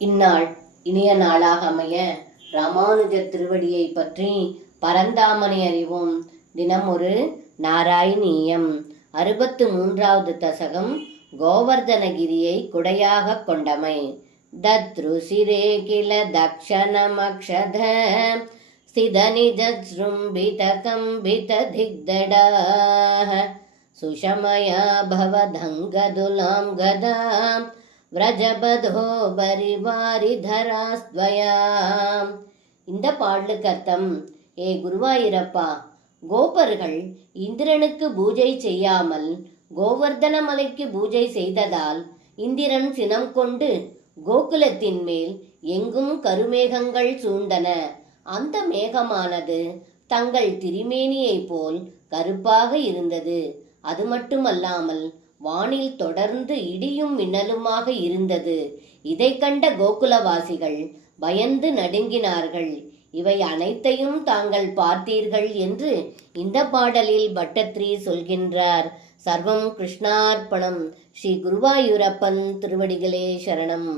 இந்நாள் இனிய நாளாக அமைய ராமானுஜர் திருவடியை பற்றி பரந்தாமனை அறிவோம். தினம் ஒரு நாராயணீயம். 63வது தசகம். கோவர்தனகிரியை குடையாக கொண்டமை. தத்ருசிரே கில தக்ஷணமக்ஷத ஸ்திதநிஜஸ்ரும்பித கம்பித திக்தடாஹ சுஷமயா பவதங்கதுலாம் கதாம் விரஜபதோ பரிவாரிதராஸ்த்வயாம். இந்த பாடலுக்கு அர்த்தம்: ஏ குருவாயிரப்பா, கோபர்கள் இந்திரனுக்கு பூஜை செய்யாமல் கோவர்தன மலைக்கு பூஜை செய்ததால் இந்திரன் சினம் கொண்டு கோகுலத்தின் மேல் எங்கும் கருமேகங்கள் சூழ்ந்தன. அந்த மேகமானது தங்கள் திருமேனியை போல் கருப்பாக இருந்தது. அது மட்டுமல்லாமல் வானில் தொடர்ந்து இடியும் மின்னலுமாக இருந்தது. இதை கண்ட கோகுலவாசிகள் பயந்து நடுங்கினார்கள். இவை அனைத்தையும் தாங்கள் பார்த்தீர்கள் என்று இந்த பாடலில் பட்டத்ரி சொல்கின்றார். சர்வம் கிருஷ்ணார்ப்பணம். ஸ்ரீ குருவாயூரப்பன் திருவடிகளே சரணம்.